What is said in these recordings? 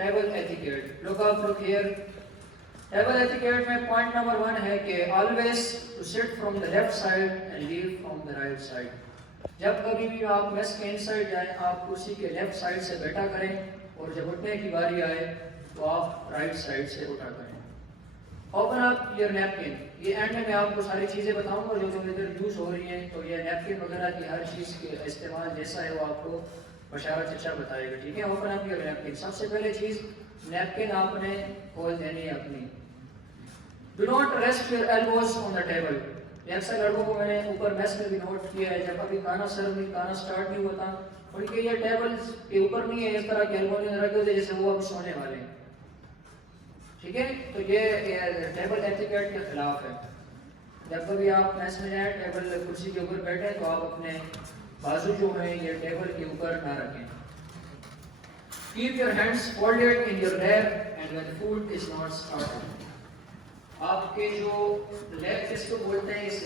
Table etiquette. look here. Table etiquette میں point number 1 ہے کہ always to sit from the left side and leave from the right side. جب کبھی بھی آپ میس کے انسائڈ جائیں آپ کرسی کے لیفٹ سائڈ سے بیٹھا کریں اور جب اٹھنے کی باری آئے تو آپ رائٹ سائڈ سے اٹھا کریں. Open up your napkin. یہ اینڈ میں آپ کو ساری چیزیں بتاؤں گا جو ادھر یوز ہو رہی ہیں, تو یہ نیپکن وغیرہ کی ہر چیز کے استعمال جیسا ہے وہ آپ کو بشارت چچا بتائے گا, ٹھیک ہے. Open up your napkin. سب سے پہلے چیز نیپکن آپ نے کھول دینی ہے اپنی. Do not rest your elbows on the table. یہ اکثر لڑکوں کو میں نے اوپر میس میں بھی نوٹ کیا ہے, جب ابھی کھانا اسٹارٹ نہیں ہوتا ان کے یہ ٹیبل کے اوپر نہیں ہے, اس طرح کے ایلبو نہیں رکھے ہوتے جیسے وہ اب سونے والے ہیں, ٹھیک ہے. تو یہ ٹیبل ایٹیکیٹ کے خلاف ہے. جب کبھی آپ میس میں جائیں ٹیبل کرسی کے اوپر بیٹھیں تو آپ اپنے بازو جو ہیں یہ ٹیبل کے اوپر نہ رکھیں. Keep your hands folded in your lap and when food is not started. آپ کے جو لیپ جس کو بولتے ہیں اس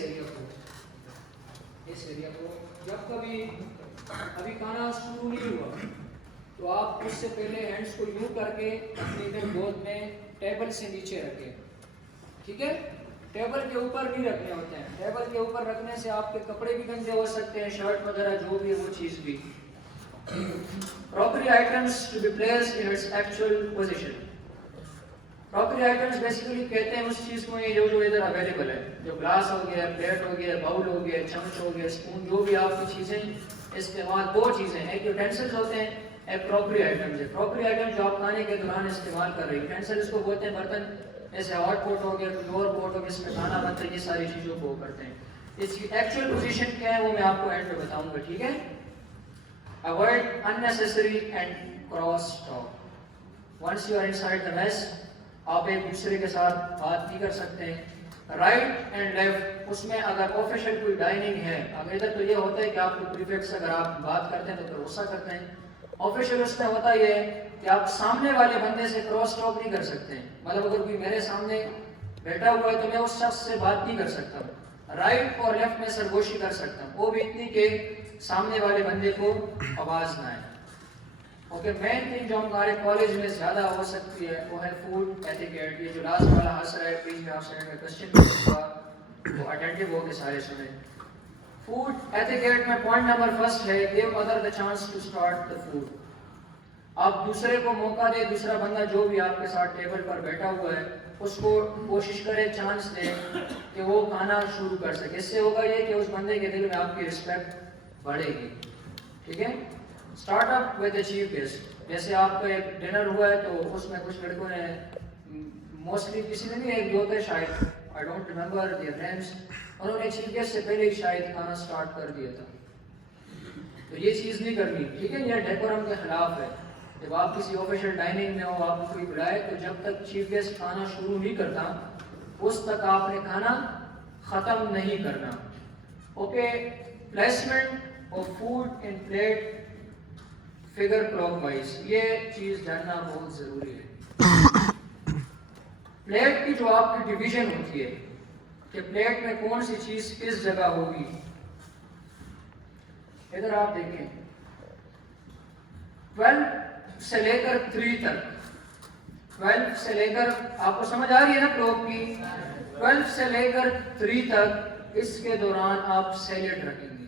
ایریا کو جب کبھی ابھی کھانا شروع نہیں ہوا تو آپ اس سے پہلے ہینڈس کو یوں کر کے اپنی گود میں ٹیبل سے نیچے رکھیں, ٹھیک ہے. ٹیبل کے اوپر نہیں رکھنے ہوتے ہیں. ٹیبل کے اوپر رکھنے سے آپ کے کپڑے بھی گندے ہو سکتے ہیں, شرٹ وغیرہ جو بھی ہے وہ چیز بھی. Crockery items to be placed in its actual position. Crockery items basically کہتے ہیں اس چیز کو یہ جو ادھر اویلیبل ہے, جو گلاس ہو گیا, پلیٹ ہو گیا, باؤل ہو گیا, چمچ ہو گیا, اسپون, جو بھی آپ کی چیزیں استعمال, دو چیزیں, ایک یوٹینسلز ہوتے ہیں, ایک کراکری آئٹمز ہے. کراکری آئٹم جو آپ کھانے کے دوران استعمال کر رہے ہیں. یوٹینسل اس کو بولتے ہیں برتن, جیسے ہاٹ پوٹ ہو گیا, لوور پوٹ ہو گیا, اس میں کھانا بنتا ہے, یہ ساری چیزوں کو وہ کرتے ہیں. اس کی ایکچوئل پوزیشن کیا ہے وہ میں آپ کو اینڈ میں بتاؤں گا, ٹھیک ہے. Avoid unnecessary and cross talk. Once you are inside the mess, آپ ایک دوسرے کے ساتھ بات نہیں کر سکتے ہیں. رائٹ اینڈ لیفٹ, اس میں اگر آفیشیل کوئی ڈائننگ ہے, اگر ادھر تو یہ ہوتا ہے کہ آپ کو پریفیکٹس اگر آپ بات کرتے ہیں تو پھر غصہ کرتے ہیں. آفیشیل اس میں ہوتا یہ ہے کہ آپ سامنے والے بندے سے کراس ٹاک نہیں کر سکتے ہیں. مطلب اگر کوئی میرے سامنے بیٹھا ہوا ہے تو میں اس شخص سے بات نہیں کر سکتا ہوں. رائٹ اور لیفٹ میں سرگوشی کر سکتا ہوں, وہ بھی اتنی کہ سامنے والے بندے کو آواز نہ آئے. اوکے, مین تھنگ جو ہمارے کالج میں زیادہ ہو سکتی ہے وہ ہے فوڈ ایٹیکیٹ. یہ جو لاسٹ والا ہنس رہا ہے پلیز میں آپ سے کوشچن کروں گا وہ اٹینٹیو ہو کے سارے سنیں. فوڈ ایٹیکیٹ میں پوائنٹ نمبر 1 ہے give other the chance to start the food. آپ دوسرے کو موقع دیں, دوسرا بندہ جو بھی آپ کے ساتھ ٹیبل پر بیٹھا ہوا ہے اس کو کوشش کرے, چانس دیں کہ وہ کھانا شروع کر سکے. اس سے ہوگا یہ کہ اس بندے کے دل میں آپ کی رسپیکٹ بڑھے گی, ٹھیک ہے. Start up with a chief guest. جیسے آپ کا ایک ڈنر ہوا ہے تو اس میں کچھ لڑکوں نے موسٹلی کسی نے نہیں, ایک دو تھے شاید, I don't remember their names, انہوں نے چیف گیسٹ سے پہلے ہی شاید کھانا اسٹارٹ کر دیا تھا. تو یہ چیز نہیں کرنی, ٹھیک ہے. یہ ڈیکورم کے خلاف ہے. جب آپ کسی آفیشیل ڈائننگ میں ہو, آپ کو کوئی بلائے تو جب تک چیف گیسٹ کھانا شروع نہیں کرتا اس تک آپ نے کھانا ختم نہیں کرنا. Okay, placement of food in plate figure clock wise, یہ چیز جاننا بہت ضروری ہے. پلیٹ کی جو آپ کی ڈویژن ہوتی ہے کہ پلیٹ میں کون سی چیز کس جگہ ہوگی, ادھر آپ دیکھیں 12 سے لے کر 3 تک, 12 سے لے کر, آپ کو سمجھ آ رہی ہے نا کلوک کی, 12 سے لے کر 3 تک اس کے دوران آپ سیلیڈ رکھیں گے.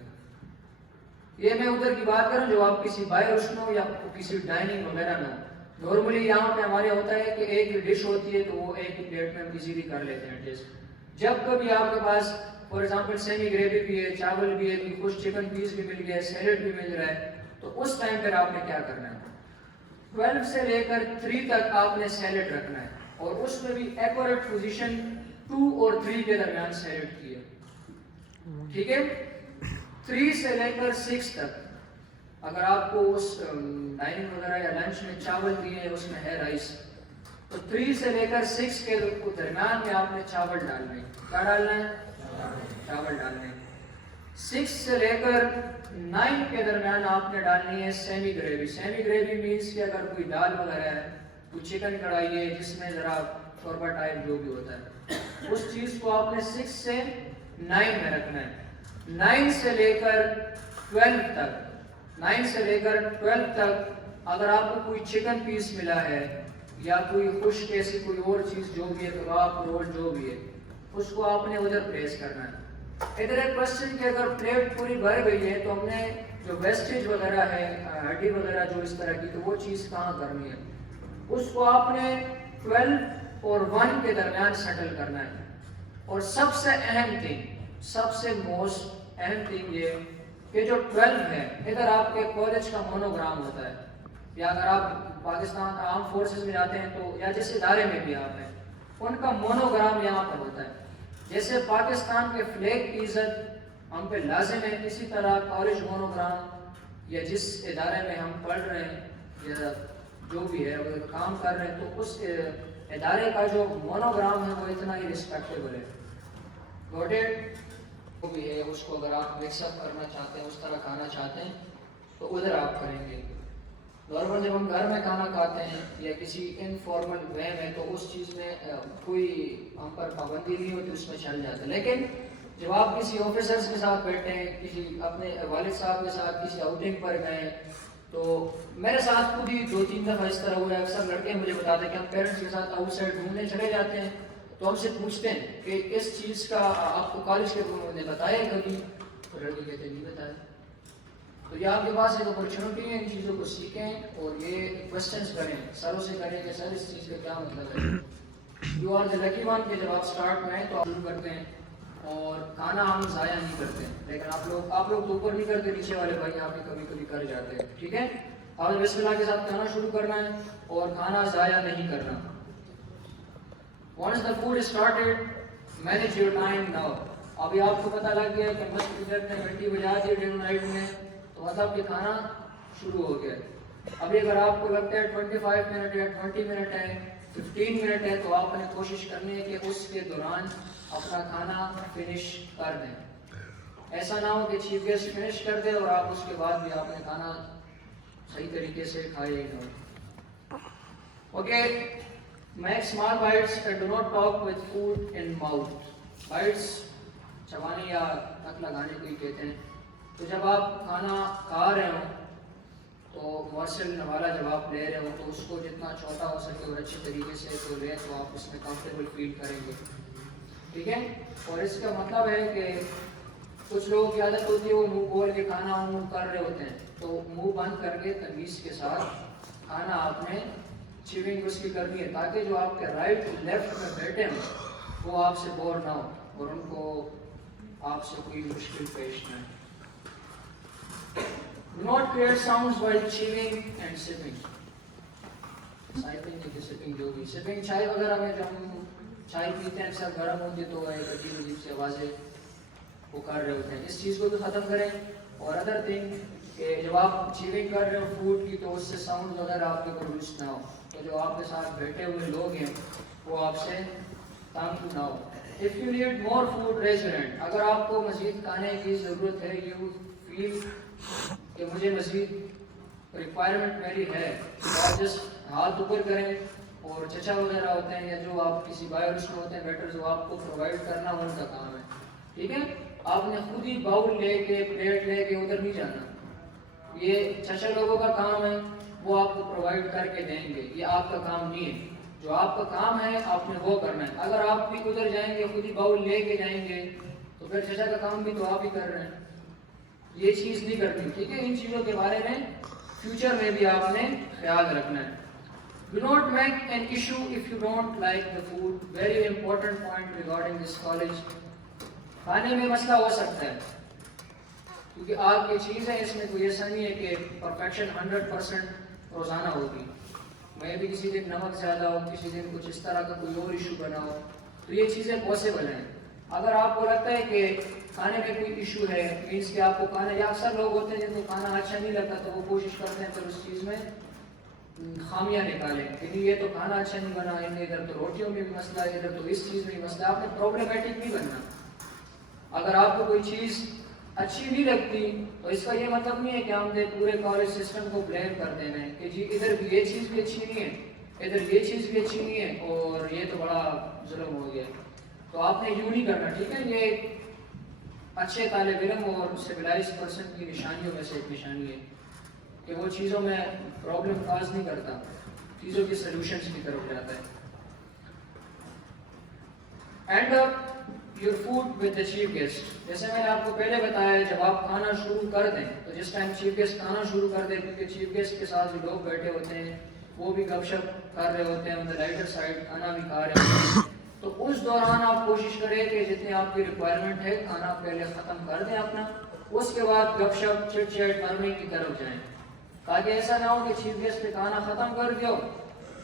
یہ میں ادھر کی بات کروں جو آپ کسی بائرس میں ہو یا کسی ڈائننگ وغیرہ میں ہو. نارملی یہاں پہ ہمارے ہوتا ہے کہ ایک ڈش ہوتی ہے تو وہ ایک ہی پلیٹ میں ہم ایزیلی کر لیتے ہیں ڈش. جب کبھی آپ کے پاس فار ایگزامپل سیمی گریوی بھی ہے, چاول بھی ہے, کچھ چکن پیس بھی مل گیا, سیلیڈ بھی مل رہا ہے, تو اس ٹائم پر آپ نے کیا کرنا ہے, 12 سے لے کر 3 تک آپ نے سیلیڈ رکھنا ہے, اور اس میں بھی ایکوریٹ پوزیشن 2 اور 3 کے درمیان سیلیڈ کی ہے, ٹھیک ہے. 3 سے لے کر 6 تک اگر آپ کو اس ڈائننگ وغیرہ یا لنچ میں چاول دیے اس میں ہے رائس, تو 3 سے لے کر 6 کے درمیان میں آپ نے چاول ڈالنے. کیا ڈالنا ہے, چاول ڈالنے. 6 سے لے کر 9 کے درمیان آپ نے ڈالنی ہے semi gravy. Semi gravy means کہ اگر کوئی دال وغیرہ ہے, کوئی چکن کڑھائی ہے جس میں ذرا شوربا ٹائپ جو بھی ہوتا ہے, اس چیز کو آپ نے 6 سے 9 میں رکھنا ہے. 9 سے لے کر 12 تک 9 سے لے کر 12 تک اگر آپ کو کوئی چکن پیس ملا ہے یا کوئی خشک ایسی کوئی اور چیز جو بھی ہے، کباب رول جو بھی ہے، اس کو آپ نے ادھر پلیس کرنا ہے۔ ادھر ایک کوشچن کہ اگر پلیٹ پوری بھر گئی ہے تو ہم نے جو ویسٹیج وغیرہ ہے، ہڈی وغیرہ جو اس طرح کی، تو وہ چیز کہاں کرنی ہے؟ اس کو آپ نے 12 اور 1 کے درمیان سیٹل کرنا ہے۔ اور سب سے اہم تھنگ، سب سے موسٹ اہم تھنگ یہ کہ جو 12 ہے، ادھر آپ کے کالج کا مونوگرام ہوتا ہے، یا اگر آپ پاکستان آرم فورسز میں جاتے ہیں تو یا جس ادارے میں بھی آپ ہیں، ان کا مونوگرام یہاں پر ہوتا ہے۔ جیسے پاکستان کے فلیگ کی عزت ہم پہ لازم ہے، اسی طرح کالج مونوگرام یا جس ادارے میں ہم پڑھ رہے ہیں یا جو بھی ہے اگر کام کر رہے ہیں، تو اس ادارے کا جو مونوگرام ہے وہ اتنا ہی رسپیکٹیبل ہے۔ گوڈیڈ وہ بھی ہے، اس کو اگر آپ مکس اپ کرنا چاہتے ہیں، اس طرح کھانا چاہتے ہیں تو ادھر آپ کریں گے۔ نارمل جب ہم گھر میں کھانا کھاتے ہیں یا کسی انفارمل وے میں تو اس چیز میں کوئی ہم پر پابندی نہیں ہوتی، اس میں چل جاتا ہے۔ لیکن جب آپ کسی آفیسرز کے ساتھ بیٹھے ہیں، کسی اپنے والد صاحب کے ساتھ کسی آؤٹنگ پر گئے، تو میرے ساتھ خود ہی 2-3 دفعہ اس طرح ہوا ہے۔ اکثر لڑکے مجھے بتاتے ہیں کہ ہم پیرنٹس کے ساتھ آؤٹ سائڈ گھومنے چلے جاتے ہیں تو ہم سے پوچھتے ہیں کہ اس چیز کا آپ کو کالج کے نے بتایا کبھی؟ تو لڑکے کہتے ہیں نہیں بتایا۔ تو یہ آپ کے پاس ایک اپرچونٹی ہے، ان چیزوں کو سیکھیں اور یہ کوشچنس کریں، سروں سے کریں کہ سر اس چیز کا کیا مطلب ہے۔ You are the lucky one کہ جب آپ اسٹارٹ میں تو آپ شروع کرتے ہیں اور کھانا ہم ضائع نہیں کرتے ہیں، لیکن آپ لوگ تو اوپر نہیں کرتے، نیچے والے بھائی آپ کبھی کبھی کر جاتے ہیں، ٹھیک ہے؟ آپ نے بسم اللہ کے ساتھ کھانا شروع کرنا ہے اور کھانا ضائع نہیں کرنا۔ Once the food is started, manage your time now۔ ابھی آپ کو پتہ لگ گیا کہ مسجد ٹیچر نے گھنٹی بجا دی ڈے نائٹ میں، تو مطلب کہ کھانا شروع ہو گیا۔ ابھی اگر آپ کو لگتا ہے 25 منٹ ہے، 20 منٹ ہے، 15 منٹ ہے، تو آپ نے کوشش کرنی ہے کہ اس کے دوران اپنا کھانا فنش کر دیں۔ ایسا نہ ہو کہ چیف گیسٹ فنش کر دے اور آپ اس کے بعد بھی آپ نے کھانا صحیح طریقے سے کھائے ہی نہ ہو۔ Okay, make small bites and do not talk with food in mouth. Bites چبانے یا تک لگانے کو ہی کہتے ہیں۔ تو جب آپ کھانا کھا رہے ہوں تو مؤثر نوالا جب آپ لے رہے ہو تو اس کو جتنا چھوٹا ہو سکے اور اچھے طریقے سے تو لیں تو آپ اس میں کمفرٹیبل فیل کریں گے، ٹھیک ہے؟ اور اس کا مطلب ہے کہ کچھ لوگوں کی عادت ہوتی ہے وہ منہ کھول کے کھانا کر رہے ہوتے ہیں، تو منہ بند کر کے تمیز کے ساتھ کھانا آپ نے چیونگ اس کی کرنی ہے، تاکہ جو آپ کے رائٹ لیفٹ میں بیٹھے ہیں وہ آپ سے بور نہ ہو اور ان کو آپ سے کوئی مشکل پیش نہ آئے۔ Do not create sounds while chewing and sipping۔ Shipping جو بھی سپنگ چائے وغیرہ میں جو ہم چائے پیتے ہیں اکثر گرم ہوتی ہے تو ایک عجیب عجیب سی آوازیں وہ کر رہے ہوتے ہیں، اس چیز کو بھی ختم کریں۔ اور ادر تھنگ کہ جب آپ چیونگ کر رہے ہو فوڈ کی تو اس سے ساؤنڈ وغیرہ آپ کے پروڈیوس نہ ہو، تو جو آپ کے ساتھ بیٹھے ہوئے لوگ ہیں وہ آپ سے تنگ نہ ہو۔ If you need more food, raise your hand۔ اگر آپ کو مزید کھانے کی ضرورت ہے، you feel کہ مجھے مزید ریکوائرمنٹ میری ہے، تو آپ جسٹ ہاتھ اوپر کریں۔ اور چچا وغیرہ ہوتے ہیں یا جو آپ کسی بائرس میں ہوتے ہیں بیٹر، جو آپ کو پرووائڈ کرنا ان کا کام ہے، ٹھیک ہے؟ آپ نے خود ہی باؤل لے کے پلیٹ لے کے ادھر نہیں جانا، یہ چچا لوگوں کا کام ہے، وہ آپ کو پرووائڈ کر کے دیں گے، یہ آپ کا کام نہیں ہے۔ جو آپ کا کام ہے آپ نے وہ کرنا ہے۔ اگر آپ بھی ادھر جائیں گے خود ہی باؤل لے کے جائیں گے تو پھر چچا کا کام بھی تو آپ ہی کر رہے ہیں، یہ چیز نہیں کرنی، ٹھیک ہے؟ ان چیزوں کے بارے میں فیوچر میں بھی آپ نے خیال رکھنا ہے۔ Do not make an issue if you don't like the food۔ Very important point regarding this college۔ کھانے میں مسئلہ ہو سکتا ہے کیونکہ آپ کی چیز ہے، اس میں کوئی ایسا نہیں ہے کہ پرفیکشن 100% روزانہ ہوگی۔ میں بھی کسی دن نمک زیادہ ہو، کسی دن کچھ اس طرح کا کوئی اور ایشو بنا ہو، تو یہ چیزیں پاسبل ہیں۔ اگر آپ کو لگتا ہے کہ کھانے میں کوئی ایشو ہے، مینس کہ آپ کو کھانا، یا اکثر لوگ ہوتے ہیں جن کو کھانا اچھا نہیں لگتا تو وہ کوشش کرتے ہیں پھر اس چیز میں خامیاں نکالیں کہ یہ تو کھانا اچھا نہیں بنا، ادھر تو روٹیوں میں بھی مسئلہ ہے، ادھر تو اس چیز میں بھی مسئلہ ہے۔ آپ نے پرابلمیٹک نہیں بننا۔ اگر آپ کو کوئی چیز اچھی نہیں لگتی تو اس کا یہ مطلب نہیں ہے کہ ہم نے پورے کالج سسٹم کو بلیم کر دینا ہے کہ جی ادھر بھی یہ چیز بھی اچھی نہیں ہے، ادھر یہ چیز بھی اچھی نہیں ہے اور یہ تو بڑا ظلم ہو گیا۔ تو آپ نے یوں نہیں کرنا، ٹھیک ہے؟ یہ ایک اچھے طالب علم اور سویلائز پرسن کی نشانیوں میں سے ایک نشانی ہے۔ کہ وہ چیزوں میں پرابلم کاز نہیں کرتا، چیزوں کی سلوشنس کی طرف جاتا ہے. And up your food with the chief guest. جیسے میں نے آپ کو پہلے بتایا، جب آپ کھانا شروع کر دیں تو جس ٹائم چیف گیسٹ کھانا شروع کر دیں، کیونکہ چیف گیسٹ کے ساتھ جو لوگ بیٹھے ہوتے ہیں وہ بھی گپ شپ کر رہے ہوتے ہیں، رائٹر سائڈ کھانا بھی کھا رہے ہوتے ہیں، تو اس دوران آپ کوشش کریں کہ جتنے آپ کی ریکوائرمنٹ ہے کھانا پہلے ختم کر دیں اپنا، اس کے بعد گپ شپ چٹ چیٹ کرنے کی طرف جائیں، تاکہ ایسا نہ ہو کہ چیف گیسٹ نے کھانا ختم کر دیا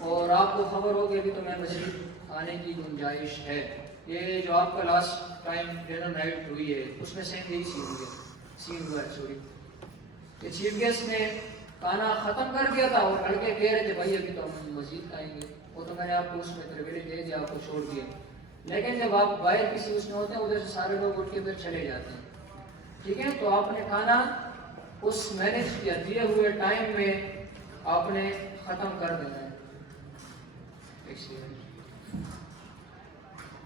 اور آپ کو خبر ہو کہ ابھی تو میں مزید کھانے کی گنجائش ہے. یہ جو آپ کا لاسٹ ٹائم ڈنر نائٹ ہوئی ہے اس میں سیم یہی سین ہوا ہے کہ چیف گیسٹ نے کھانا ختم کر دیا تھا اور لڑکے کہہ رہے تھے بھائی ابھی تو ہم مزید کھائیں گے، وہ تو میں نے آپ کو اس میں پریویلیج دے دیا، آپ کو چھوڑ دیا. لیکن جب آپ باہر کسی اس میں ہوتے ہیں ادھر سے سارے لوگ اٹھ کے پھر چلے جاتے ہیں. ٹھیک ہے، تو آپ نے کھانا اس مینیج کیا دیے ہوئے ٹائم میں آپ نے ختم کر دینا ہے.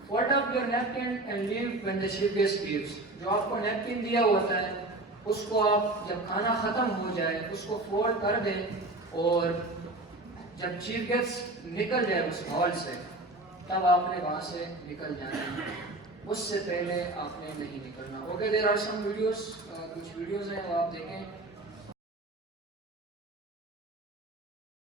Fold up your napkin and leave when the chief guest leaves. جو آپ کو نیپکن دیا ہوتا ہے اس کو آپ جب کھانا ختم ہو جائے اس کو فولڈ کر دیں، اور جب چیف گیسٹ نکل جائے اس ہال سے تب آپ نے وہاں سے نکل جانا ہے، اس سے پہلے آپ نے نہیں نکلنا. Okay, there are some videos, کچھ ویڈیوز ہیں وہ آپ دیکھیں.